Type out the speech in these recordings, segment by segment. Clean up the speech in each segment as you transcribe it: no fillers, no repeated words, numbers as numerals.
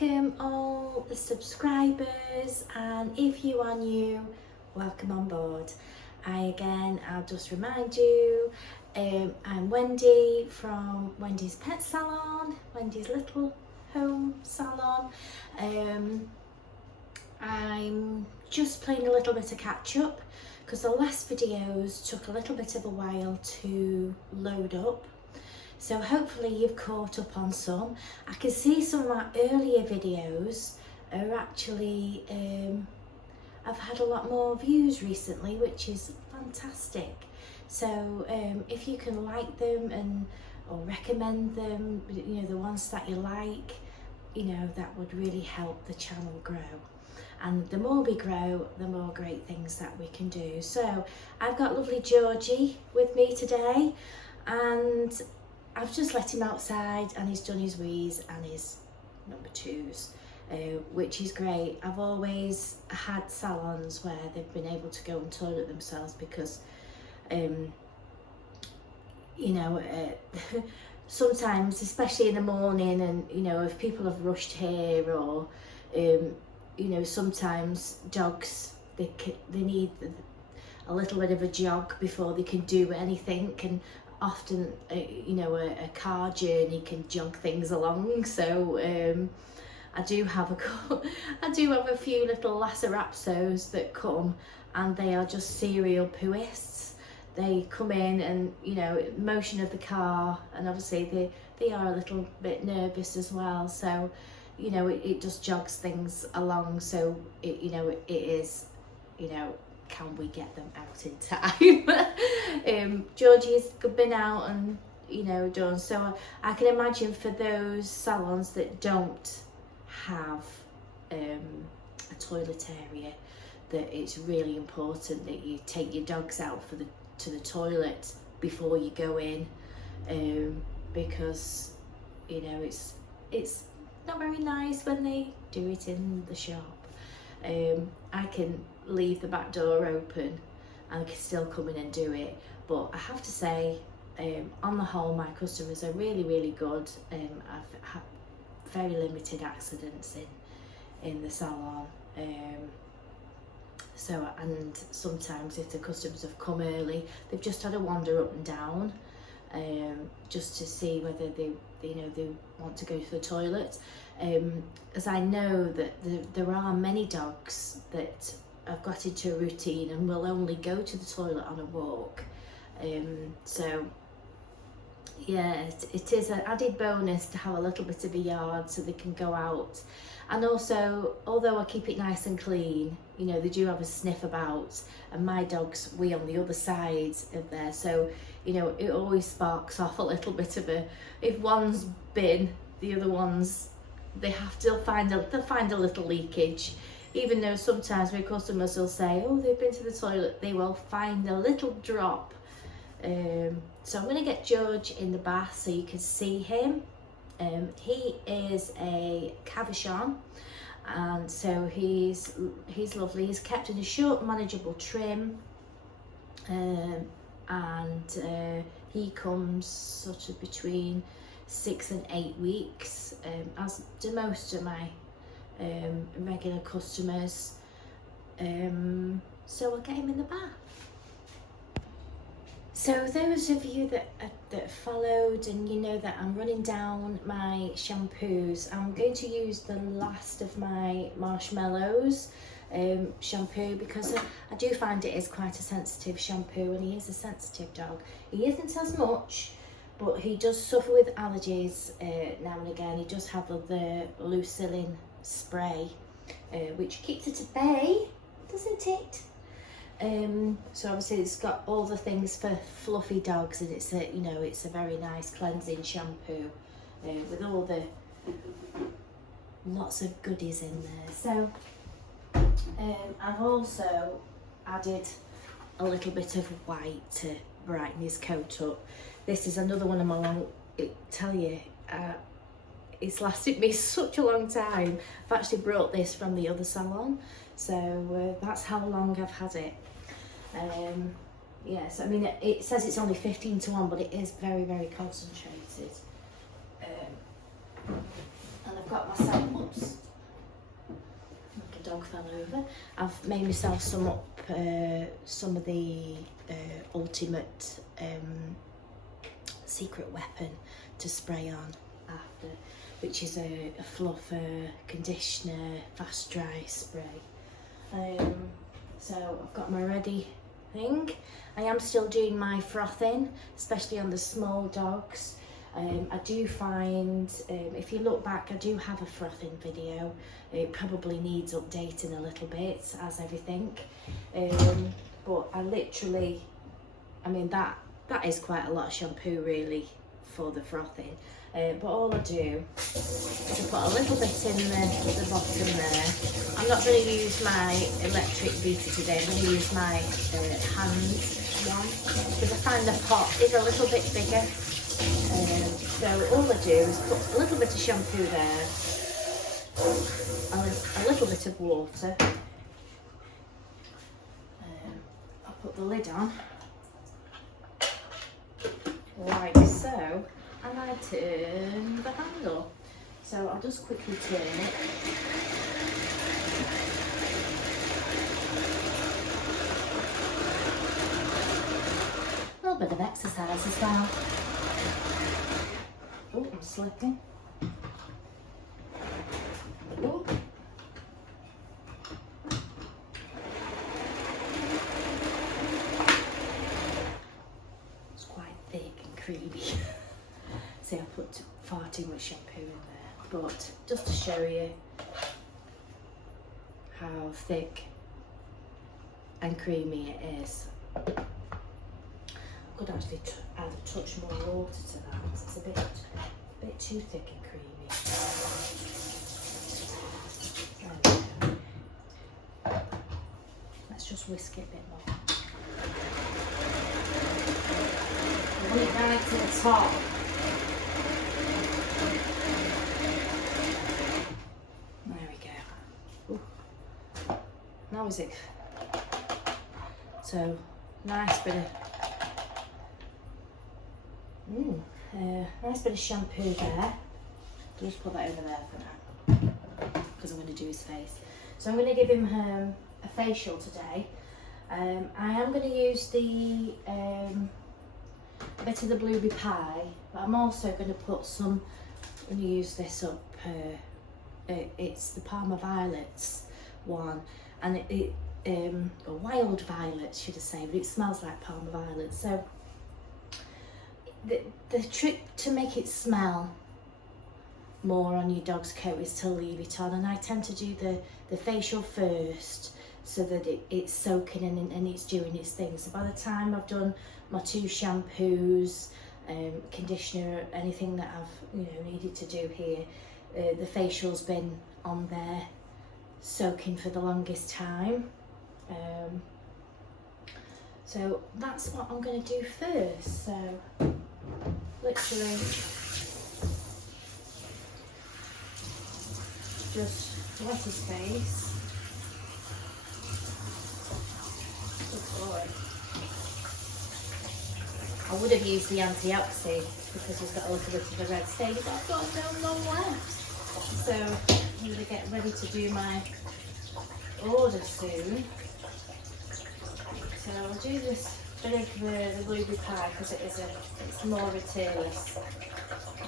welcome all the subscribers, and if you are new, welcome on board. I'll just remind you, I'm Wendy from Wendy's Pet Salon, Wendy's Little Home Salon. I'm just playing a little bit of catch up because the last videos took a little bit of a while to load up. So hopefully you've caught up on some. I can see some of my earlier videos are actually, I've had a lot more views recently, which is fantastic. So if you can like them or recommend them, you know, the ones that you like, you know, that would really help the channel grow. And the more we grow, the more great things that we can do. So I've got lovely Georgie with me today, and I've just let him outside and he's done his wheeze and his number twos, which is great. I've always had salons where they've been able to go and toilet themselves because, you know, sometimes, especially in the morning, and, you know, if people have rushed here or, you know, sometimes dogs, they need a little bit of a jog before they can do anything, and often, you know, a car journey can jog things along. So I do have a few little Lhasa that come, and they are just serial pooists. They come in and, you know, motion of the car, and obviously they are a little bit nervous as well. So, you know, it just jogs things along. So you know, it is, you know, can we get them out in time? Georgie's been out and, you know, done. So I can imagine for those salons that don't have a toilet area, that it's really important that you take your dogs out to the toilet before you go in, because, you know, it's not very nice when they do it in the shop. I can leave the back door open and I can still come in and do it, but I have to say, on the whole, my customers are really good. I've had very limited accidents in the salon, so, and sometimes if the customers have come early, they've just had a wander up and down, just to see whether they want to go to the toilet, as I know that there are many dogs that have got into a routine and will only go to the toilet on a walk. So yeah, it is an added bonus to have a little bit of a yard so they can go out. And also, although I keep it nice and clean, you know, they do have a sniff about, and my dogs wee on the other side of there, so, you know, it always sparks off a little bit of if one's been, the other ones, they'll find a little leakage. Even though sometimes my customers will say, oh, they've been to the toilet, they will find a little drop. So I'm going to get George in the bath so you can see him. He is a Cavachon, and so he's lovely. He's kept in a short, manageable trim, and he comes sort of between 6 and 8 weeks, as do most of my regular customers. So I'll get him in the bath. So those of you that followed, and you know that I'm running down my shampoos, I'm going to use the last of my Marshmallows shampoo, because I do find it is quite a sensitive shampoo, and he is a sensitive dog. He isn't as much, but he does suffer with allergies now and again. He does have the Lucillin spray, which keeps it at bay, doesn't it? So obviously it's got all the things for fluffy dogs, and it's a very nice cleansing shampoo with all the lots of goodies in there. So I've also added a little bit of white to brighten his coat up. This is another one of my it's lasted me such a long time. I've actually brought this from the other salon, so that's how long I've had it. Yes, I mean, it says it's only 15 to 1, but it is very concentrated. And I've got myself, oops, like a dog fell over. I've made myself some of the ultimate secret weapon to spray on after, which is a fluff conditioner fast dry spray. So I've got my ready thing. I am still doing my frothing, especially on the small dogs. I do find, if you look back, I do have a frothing video. It probably needs updating a little bit, as everything. But I literally, I mean, that is quite a lot of shampoo really for the frothing. But all I do is I put a little bit in the bottom there. I'm not going to use my electric beater today. I'm going to use my hand one because I find the pot is a little bit bigger. So all I do is put a little bit of shampoo there, a little bit of water. I'll put the lid on like so. And I turn the handle. So I'll just quickly turn it. A little bit of exercise as well. Oh, I'm slipping. Oh. It's quite thick and creamy. See, I put far too much shampoo in there, but just to show you how thick and creamy it is. I could actually add a touch more water to that. It's a bit too thick and creamy. Let's just whisk it a bit more. Put it right to the top. Now is it? So nice bit of shampoo there. I'll just put that over there for now because I'm going to do his face. So I'm going to give him a facial today. I am going to use the bit of the blueberry pie, but I'm also going to put some. I'm going to use this up. It's the Parma Violets one. And or wild violets, should I say, but it smells like Parma violets. So the trick to make it smell more on your dog's coat is to leave it on, and I tend to do the facial first so that it's soaking in and it's doing its thing. So by the time I've done my 2 shampoos, conditioner, anything that I've needed to do here, the facial's been on there soaking for the longest time. So that's what I'm going to do first. So literally just wet his face. Good boy. I would have used the anti-oxy because he's got a little bit of a red stain, but I've got no left. So I'm going to get ready to do my order soon. So I'll do this bit of the blueberry pie because it's more of a tearless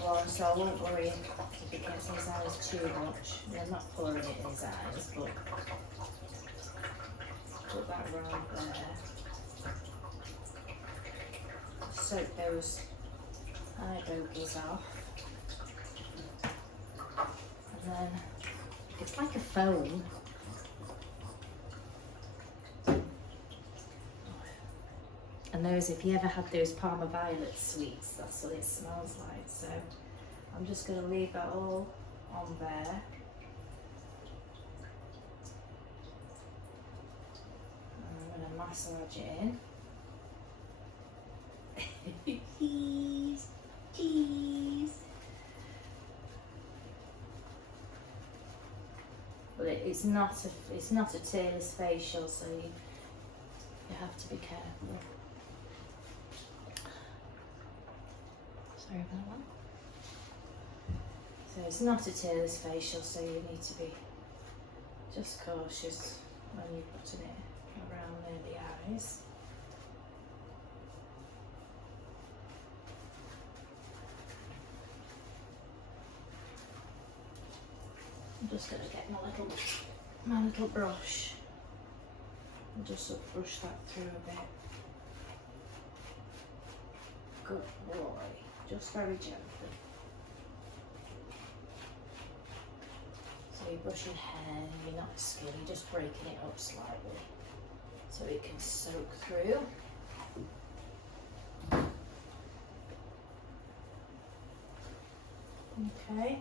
one, so I won't worry if it gets in his eyes too much. I'm not pouring it in his eyes, but put that round there. Soak those eye bogies off. And then it's like a foam. And those, if you ever had those Parma Violet sweets, that's what it smells like. So I'm just going to leave that all on there. And I'm going to massage it in. Cheese, cheese. But it's not a tearless facial, so you have to be careful. Sorry about So it's not a tailor's facial, so you need to be just cautious when you're putting it around near the eyes. I'm just going to get my little brush and just brush that through a bit. Good boy, just very gently. So you're brushing hair, you're not skin, you're just breaking it up slightly so it can soak through. Okay.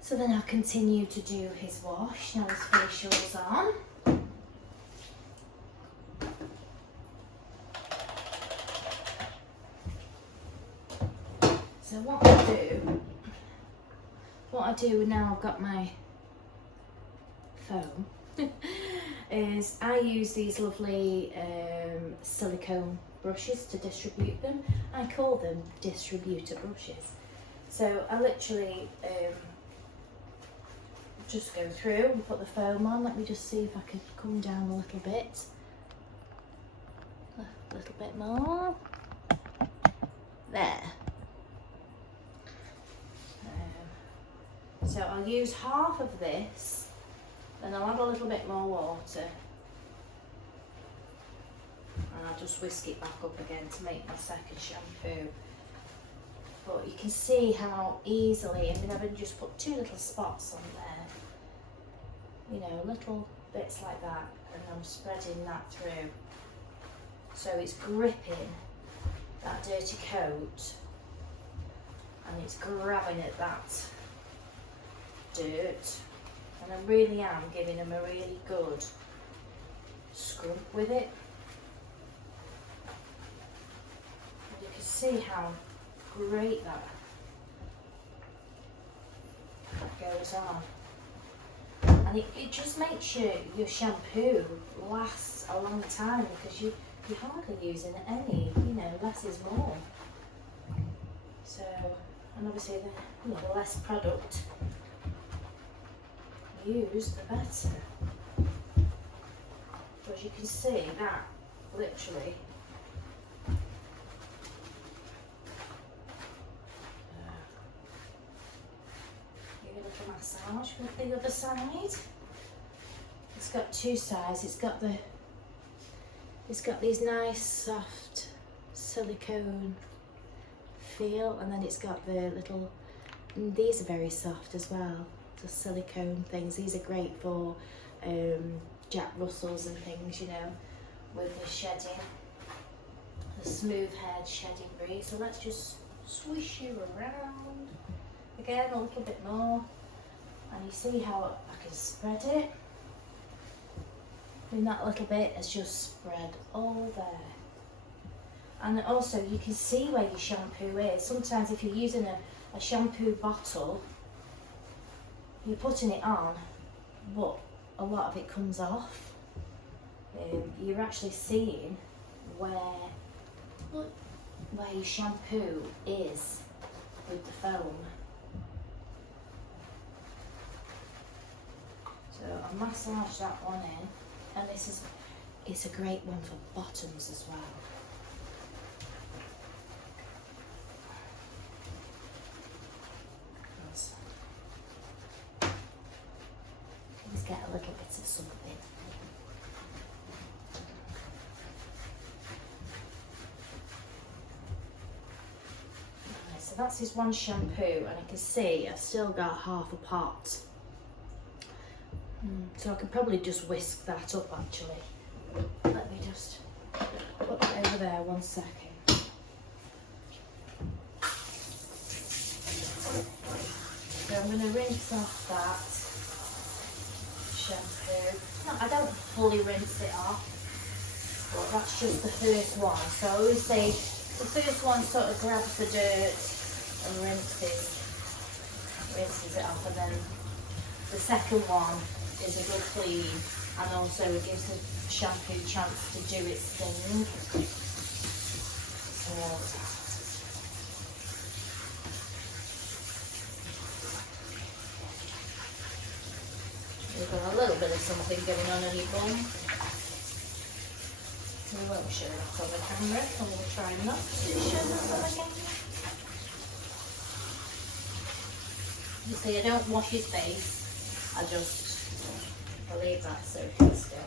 So then I'll continue to do his wash. Now his facial's on. So what I do now I've got my foam is I use these lovely silicone brushes to distribute them. I call them distributor brushes. So I literally just go through and put the foam on. Let me just see if I can come down a little bit. A little bit more. There. So I'll use half of this, then I'll add a little bit more water, and I'll just whisk it back up again to make my second shampoo. But you can see how easily, I mean, I've just put 2 little spots on there, you know, little bits like that, and I'm spreading that through. So it's gripping that dirty coat, and it's grabbing at that dirt, and I really am giving them a really good scrub with it. And you can see how great that goes on, and it just makes your shampoo last a long time because you're hardly using any, you know, less is more. So, and obviously the less product use, the better. Because you can see that literally give it a little massage with the other side. It's got 2 sides. It's got these nice soft silicone feel, and then it's got the little, and these are very soft as well. The silicone things. These are great for Jack Russells and things, you know, with the shedding, the smooth haired shedding breeze. So let's just swish you around again a little bit more, and you see how I can spread it. And that little bit has just spread all there. And also you can see where your shampoo is. Sometimes if you're using a shampoo bottle, you're putting it on, but a lot of it comes off. You're actually seeing where your shampoo is with the foam. So I massage that one in, and it's a great one for bottoms as well. Get a little bit of something. Right, so that's his one shampoo, and I can see I've still got half a pot. So I could probably just whisk that up actually. Let me just put it over there 1 second. So I'm going to rinse off that shampoo. No, I don't fully rinse it off, but that's just the first one. So I always say the first one sort of grabs the dirt and rinses it off, and then the second one is a good clean, and also it gives the shampoo a chance to do its thing. So bit of something going on your bum. We won't show that on the camera, and we'll try not to show that on the camera. You see, I don't wash his face, I just leave that soaking still.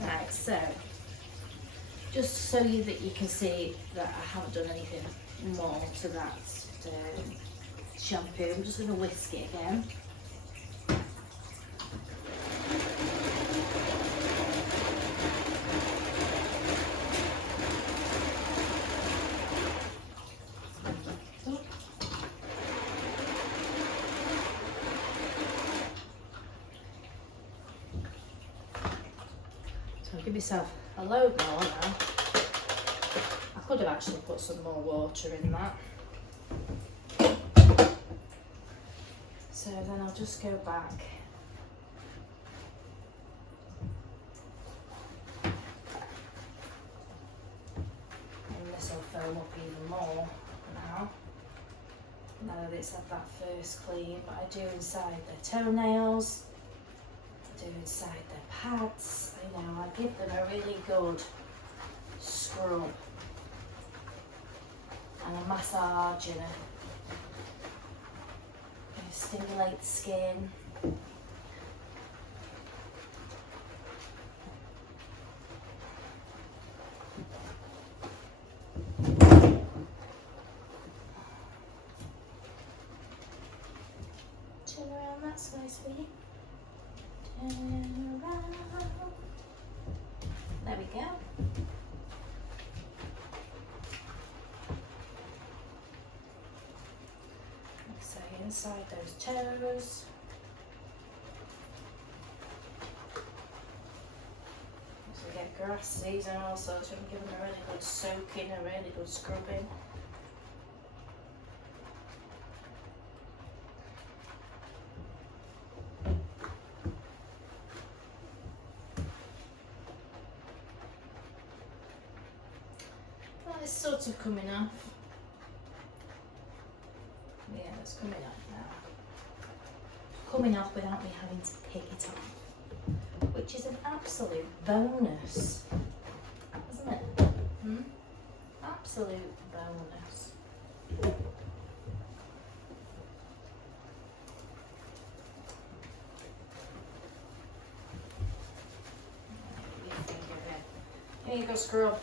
Right, so just so that you can see that I haven't done anything more to that shampoo, I'm just going to whisk it again. Give yourself a load more now. I could have actually put some more water in that. So then I'll just go back. And this will foam up even more now that it's had that first clean. But I do inside the toenails, I do inside the pads. You know, I give them a really good scrub and a massage and stimulate the skin. Turn around that side, sweetie. Turn around. There we go. So inside those toes. So we get grass seeds and all sorts. We can give them a really good soaking, a really good scrubbing. It's sort of coming off. Yeah, it's coming off now. Coming off without me having to pick it off, which is an absolute bonus, isn't it? Absolute bonus. Here you go, scrub.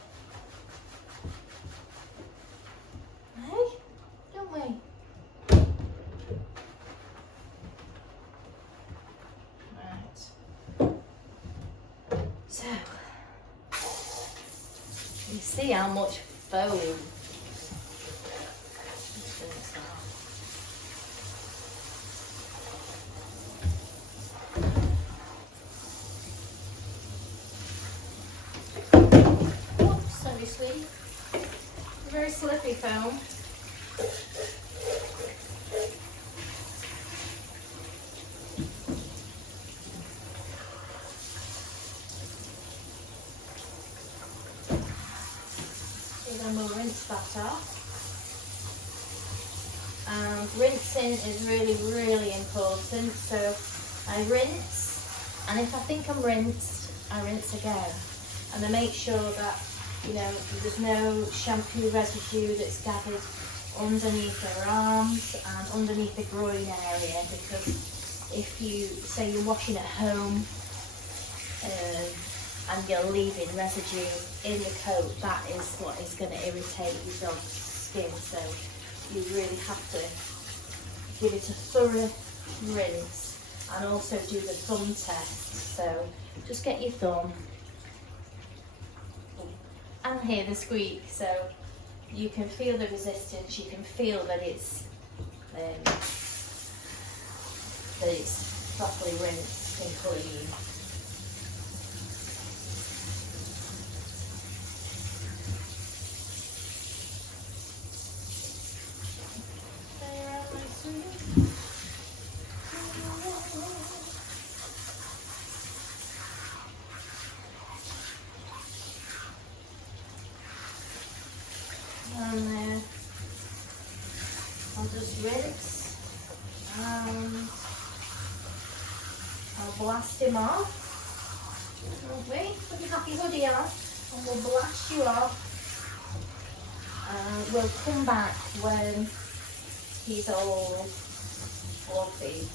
See how much foam. Oops, sorry, sweetie. Very slippy foam. Then we'll rinse that off. And rinsing is really, really important. So I rinse, and if I think I'm rinsed, I rinse again. And I make sure that, you know, there's no shampoo residue that's gathered underneath her arms and underneath the groin area, because if you say you're washing at home and you're leaving residue in the coat, that is what is going to irritate your dog's skin. So you really have to give it a thorough rinse and also do the thumb test. So just get your thumb and hear the squeak, so you can feel the resistance, you can feel that it's properly rinsed and clean. And then I'll just rinse and I'll blast him off, won't we? Put your happy hoodie on and we'll blast you off. And we'll come back when he's all fluffy.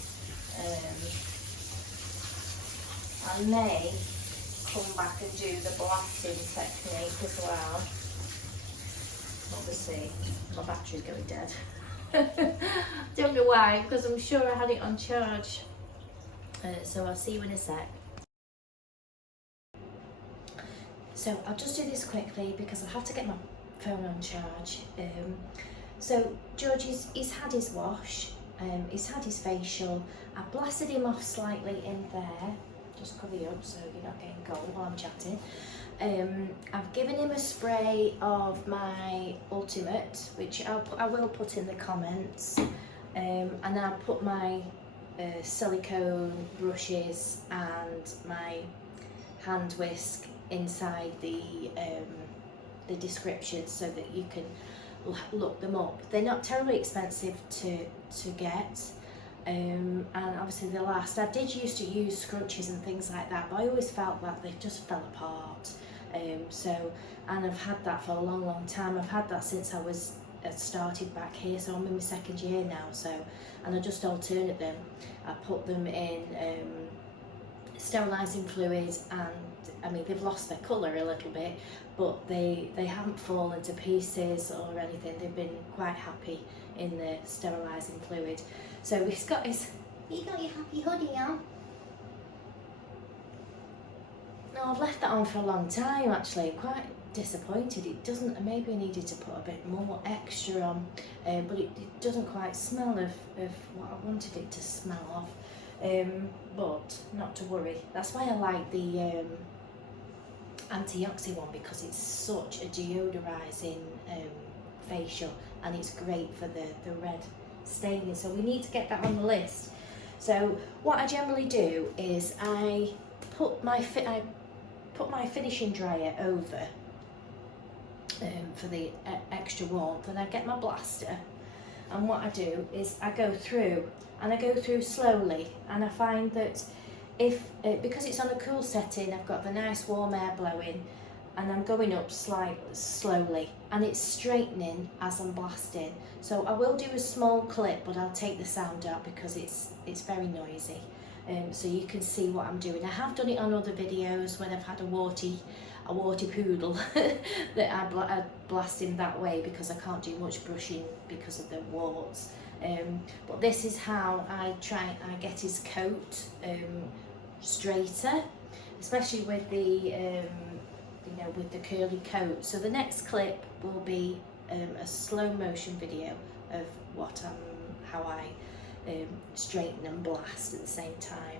I may come back and do the blasting technique as well. Obviously, my battery's going dead. Don't know why, because I'm sure I had it on charge. So I'll see you in a sec. So I'll just do this quickly because I have to get my phone on charge. So George, he's had his wash, he's had his facial. I blasted him off slightly in there. Just cover you up so you're not getting cold while I'm chatting. I've given him a spray of my Ultimate, which I will put in the comments, and I put my silicone brushes and my hand whisk inside the description so that you can look them up. They're not terribly expensive to get. And obviously I did used to use scrunchies and things like that, but I always felt that they just fell apart. And I've had that for a long time. I've had that since I started back here, so I'm in my second year now. And I just alternate them. I put them in sterilising fluid, and I mean they've lost their colour a little bit, but they haven't fallen to pieces or anything. They've been quite happy in the sterilising fluid. So he's got you got your happy hoodie on? No, I've left that on for a long time actually. I'm quite disappointed. It doesn't, maybe I needed to put a bit more extra on, but it doesn't quite smell of what I wanted it to smell of. But not to worry. That's why I like the antioxidant one, because it's such a deodorising facial, and it's great for the red staining. So we need to get that on the list. So what I generally do is I put my finishing dryer over for the extra warmth, and I get my blaster, and what I do is I go through slowly, and I find that if because it's on a cool setting, I've got the nice warm air blowing, and I'm going up slowly, and it's straightening as I'm blasting. So I will do a small clip, but I'll take the sound out because it's very noisy. So you can see what I'm doing. I have done it on other videos when I've had a warty poodle that I blast in that way, because I can't do much brushing because of the warts. But this is how I get his coat straighter, especially with the with the curly coat. So the next clip will be a slow motion video of how I straighten and blast at the same time.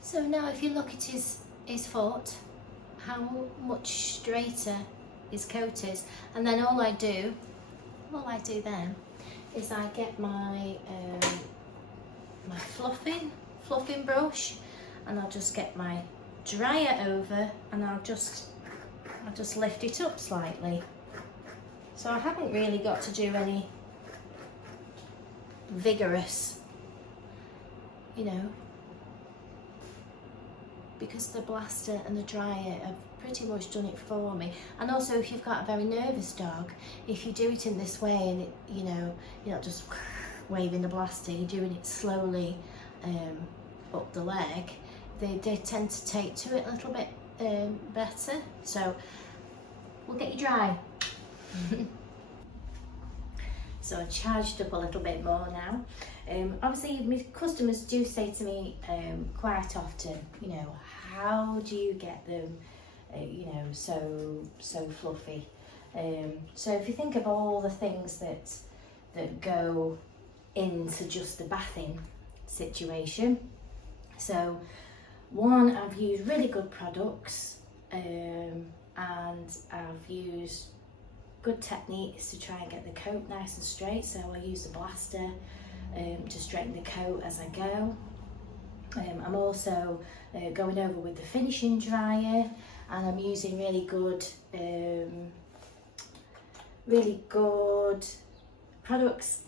So now if you look at his foot, how much straighter his coat is, and then all I do all I do then is I get my my fluffing brush, and I'll just get my dryer over, and I'll just lift it up slightly. So I haven't really got to do any vigorous, you know, because the blaster and the dryer have pretty much done it for me. And also, if you've got a very nervous dog, if you do it in this way and it, you know, you're not just waving the blaster, you're doing it slowly up the leg, they tend to take to it a little bit better. So we'll get you dry. So I charged up a little bit more now. Obviously, my customers do say to me quite often, you know, how do you get them, you know, so fluffy? So if you think of all the things that go into just the bathing situation, so one, I've used really good products, and I've used good techniques to try and get the coat nice and straight. So I use the blaster to straighten the coat as I go. I'm also going over with the finishing dryer, and I'm using really good products,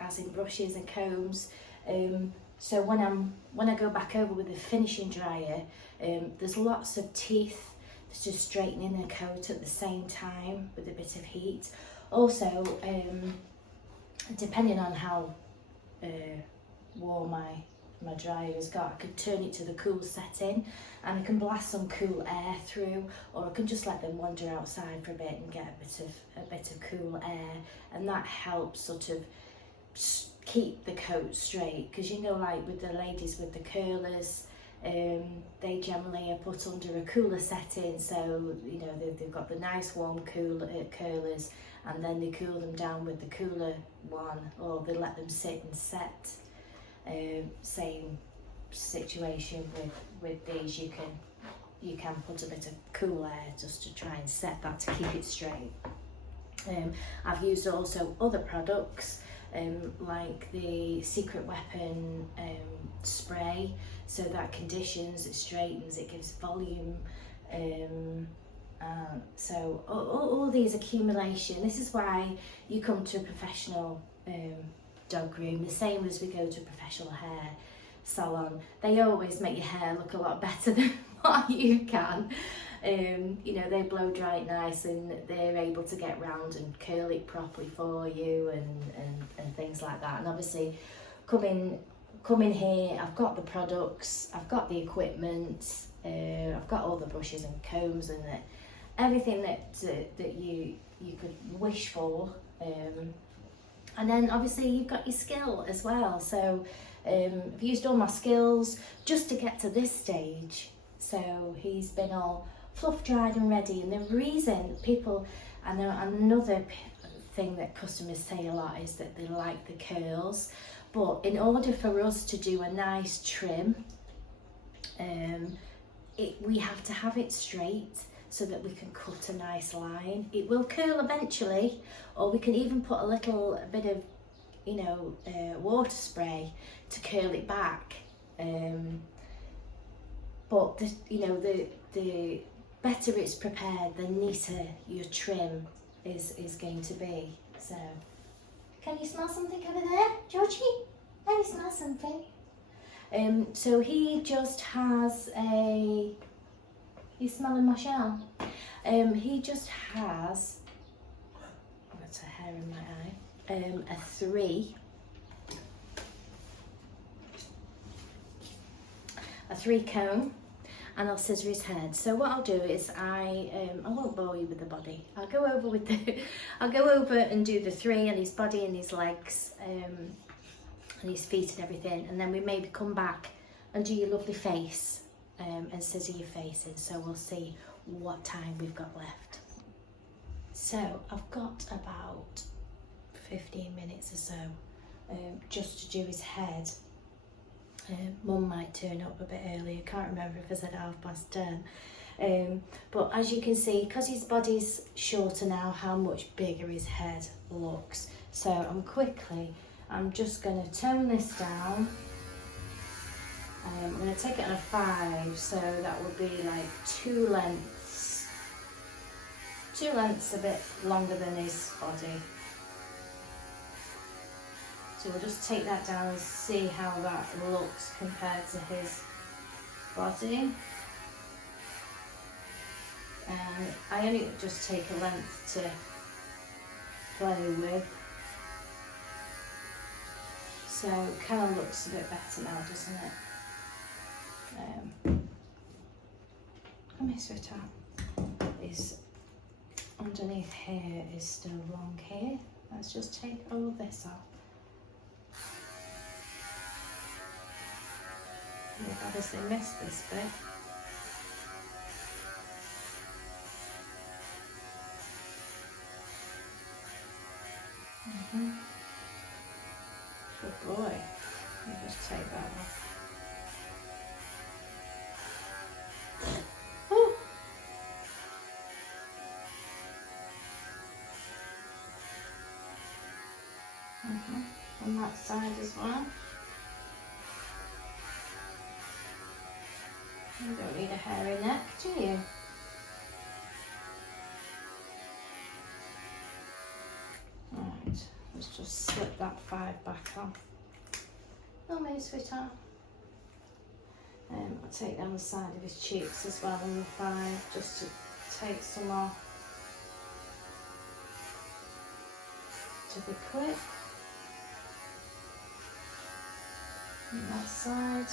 as in brushes and combs. So when I go back over with the finishing dryer, there's lots of teeth just straightening the coat at the same time with a bit of heat. Also, depending on how warm my dryer has got, I could turn it to the cool setting and I can blast some cool air through, or I can just let them wander outside for a bit and get a bit of cool air, and that helps sort of keep the coat straight. Because you know, like with the ladies with the curlers, they generally are put under a cooler setting, so you know they've got the nice warm curlers, and then they cool them down with the cooler one, or they let them sit and set. Same situation with these, you can put a bit of cool air just to try and set that to keep it straight. I've used also other products like the Secret Weapon spray, so that conditions, it straightens, it gives volume. So all these accumulation, this is why you come to a professional dog groom, the same as we go to a professional hair salon. They always make your hair look a lot better than what you can. You know, they blow dry it nice, and they're able to get round and curl it properly for you, and things like that. And obviously come in here, I've got the products, I've got the equipment, I've got all the brushes and combs and everything that you could wish for. And then obviously you've got your skill as well. So I've used all my skills just to get to this stage. So he's been all fluff dried and ready. And the reason people, I know another thing that customers say a lot is that they like the curls. But in order for us to do a nice trim, we have to have it straight, so that we can cut a nice line. It will curl eventually, or we can even put a little bit of, you know, water spray to curl it back. But the better it's prepared, the neater your trim is going to be. So, can you smell something over there, Georgie? Can you smell something? So he just has a. You smelling my shell? He just has, that's a hair in my eye, a 3 comb, and I'll scissor his head. So what I'll do is I won't bore you with the body. I'll go over and do the 3 and his body and his legs, and his feet and everything, and then we maybe come back and do your lovely face. And scissor your face in, so we'll see what time we've got left. So I've got about 15 minutes or so just to do his head. Mum might turn up a bit early, I can't remember if I said 10:30. But as you can see, because his body's shorter now, how much bigger his head looks. So I'm just going to tone this down. I'm going to take it on a 5, so that would be like 2 lengths. 2 lengths a bit longer than his body. So we'll just take that down and see how that looks compared to his body. And I only just take a length to play with. So it kind of looks a bit better now, doesn't it? Come here, sweetheart. His underneath here is still long here. Let's just take all this off. You've obviously missed this bit. Good boy. Let me just take that off. On that side as well. You don't need a hairy neck, do you? Right, let's just slip that 5 back on. No, me, sweetheart. I'll take down the side of his cheeks as well on the 5, just to take some off. To be quick. On that side.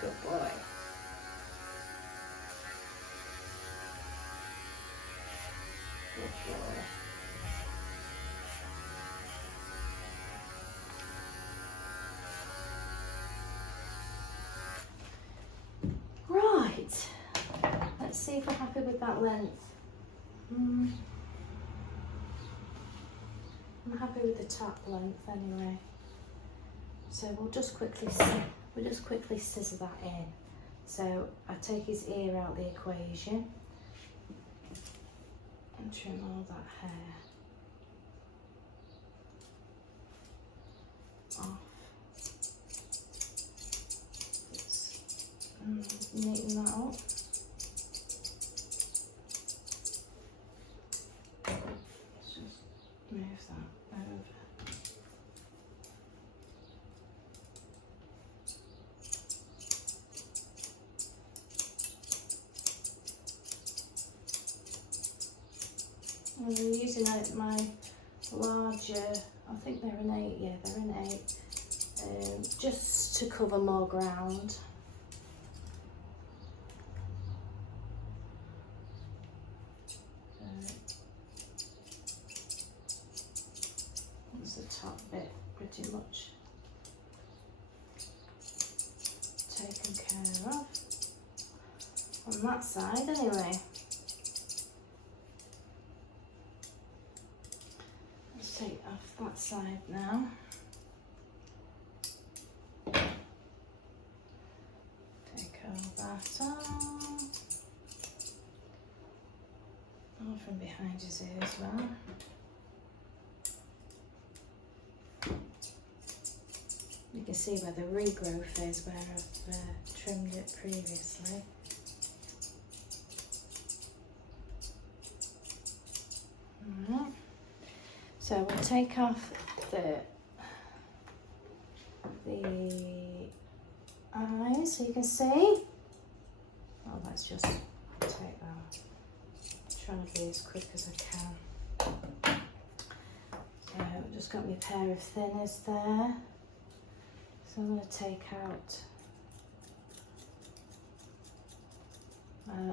Good boy. Good boy. Right. Let's see if we're happy with that length. I'm happy with the top length anyway. So we'll just quickly scissor that in. So I take his ear out the equation and trim all that hair off. Neaten that up. Let's just move that over. I'm using my larger, I think they're an 8, yeah, they're an 8, just to cover more ground. That's the top bit pretty much taken care of, on that side anyway. Take off that side now. Take all that off. All from behind his ear as well. You can see where the regrowth is, where I've trimmed it previously. Alright. So we'll take off the eyes so you can see. Oh, let's just take that off. I'm trying to be as quick as I can. So I've just got my pair of thinners there. So I'm going to take out,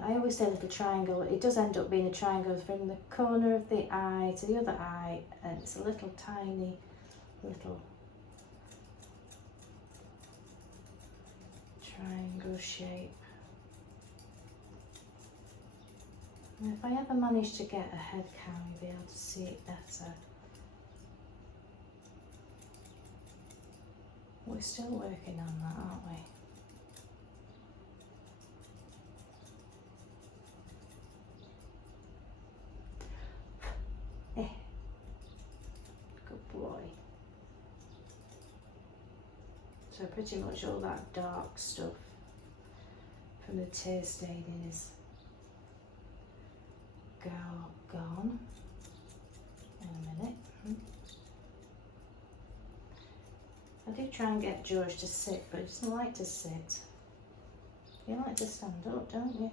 I always say a little triangle. It does end up being a triangle from the corner of the eye to the other eye, and it's a little tiny little triangle shape. And if I ever manage to get a head cam, you'll be able to see it better. We're still working on that, aren't we? Good boy. So pretty much all that dark stuff from the tear staining is gone in a minute. I do try and get George to sit, but he doesn't like to sit. You like to stand up, don't you?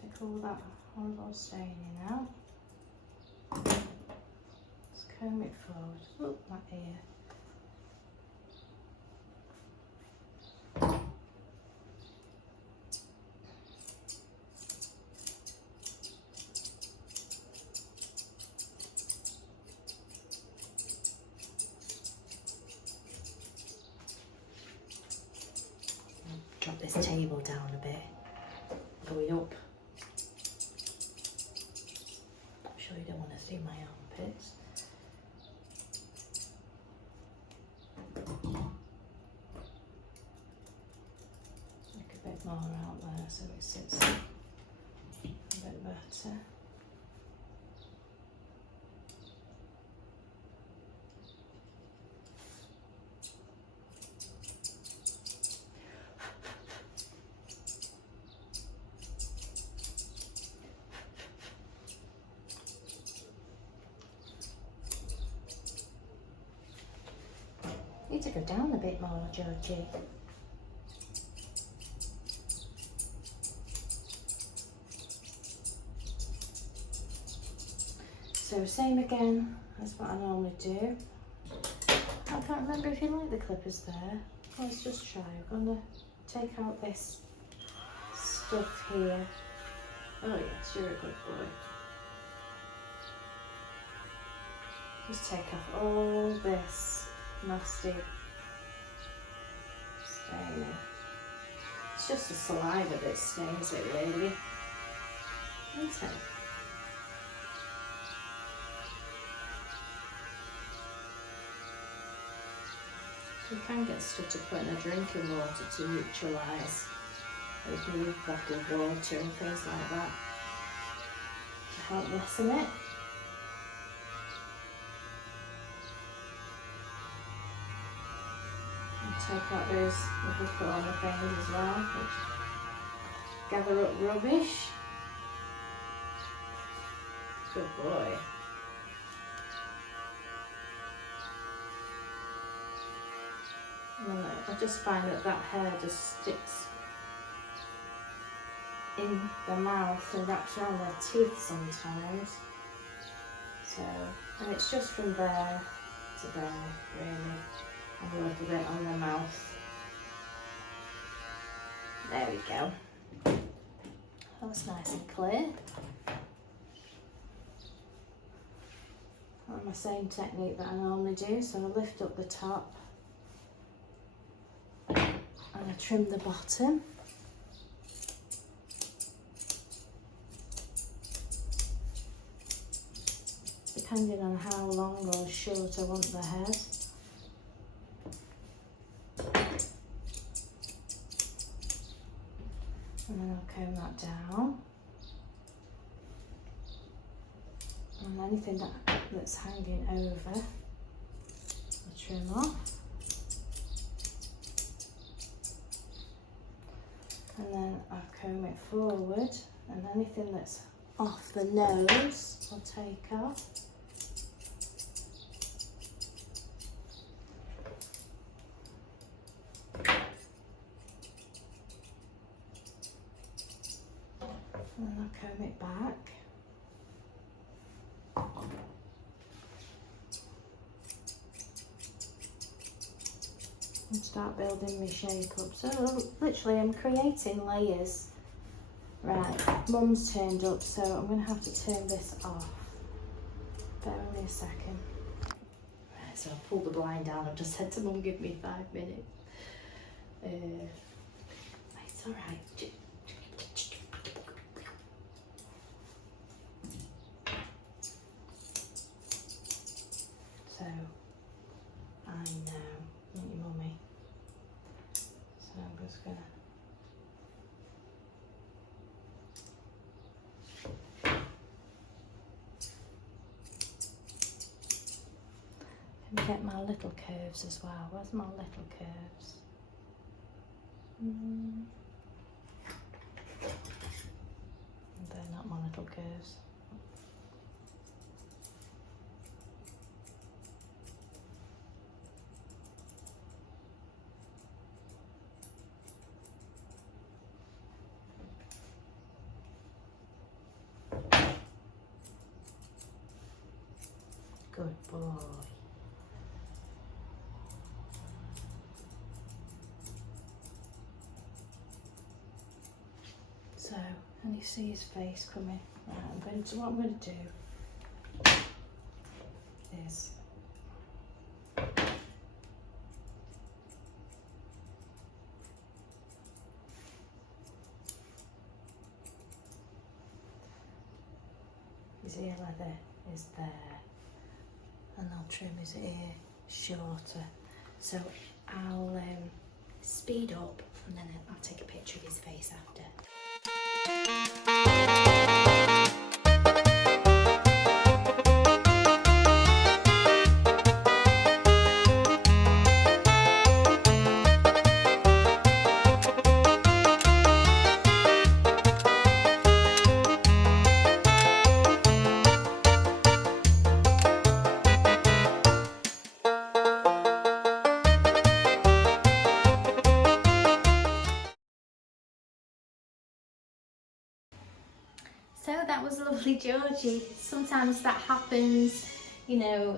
Take all that horrible staining out. Let's comb it forward. Oh, that ear. Drop this table down a bit, going up. I'm sure you don't want to see my armpits. Make a bit more out there so it sits a bit better. Need to go down a bit more, Georgie. So same again as what I normally do. I can't remember if you like the clippers there. Let's just try. I'm going to take out this stuff here. Oh yes, you're a good boy. Just take off all this nasty staining. It's just the saliva that stains it really, isn't it? You can get stuff to put in a drinking water to neutralise. You can use bottled water and things like that to help lessen it. Take out those little corner things as well, which gather up rubbish. Good boy. And I just find that hair just sticks in the mouth and wraps around their teeth sometimes. So, and it's just from there to there, really. And a little bit on the mouth. There we go. That's nice and clear. On my same technique that I normally do, so I lift up the top and I trim the bottom. Depending on how long or short I want the head. And then I'll comb that down. And anything that's hanging over, I'll trim off. And then I'll comb it forward, and anything that's off the nose, I'll take off. And then I'll comb it back. And start building my shape up. So literally I'm creating layers. Right, Mum's turned up, so I'm going to have to turn this off. Bear with me a second. Right, so I've pulled the blind down. I've just said to Mum, give me 5 minutes. It's alright. get my little curves as well. Where's my little curves? They're not my little curves. Good boy. So, and you see his face coming. Right, what I'm going to do is his ear leather is there, and I'll trim his ear shorter. So I'll speed up and then I'll take a picture of his face after. So that was lovely Georgie. Sometimes that happens, you know,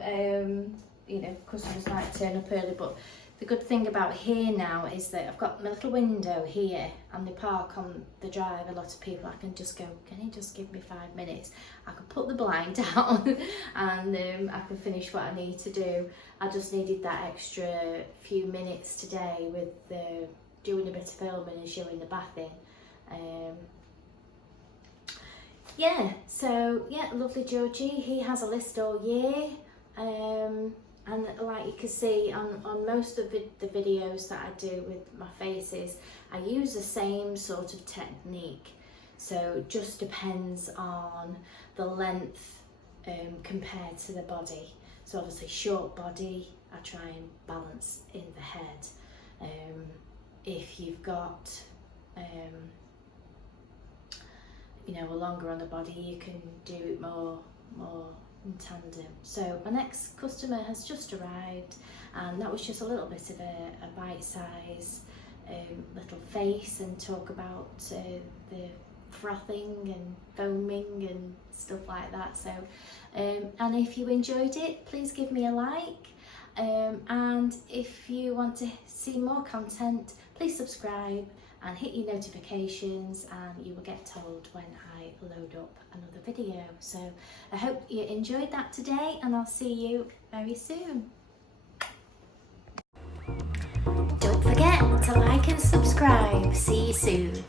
customers might turn up early, but the good thing about here now is that I've got my little window here and they park on the drive. A lot of people, I can just go, can you just give me 5 minutes? I can put the blind down and I can finish what I need to do. I just needed that extra few minutes today with doing a bit of filming and showing the bathing. Yeah, so yeah, lovely Georgie. He has a list all year, and like you can see on most of the videos that I do with my faces, I use the same sort of technique. So it just depends on the length compared to the body. So obviously short body, I try and balance in the head. If you've got you know, longer on the body, you can do it more in tandem. So my next customer has just arrived, and that was just a little bit of a bite-size little face and talk about the frothing and foaming and stuff like that. So and if you enjoyed it, please give me a like, and if you want to see more content, please subscribe and hit your notifications, and you will get told when I load up another video. So I hope you enjoyed that today, and I'll see you very soon. Don't forget to like and subscribe. See you soon.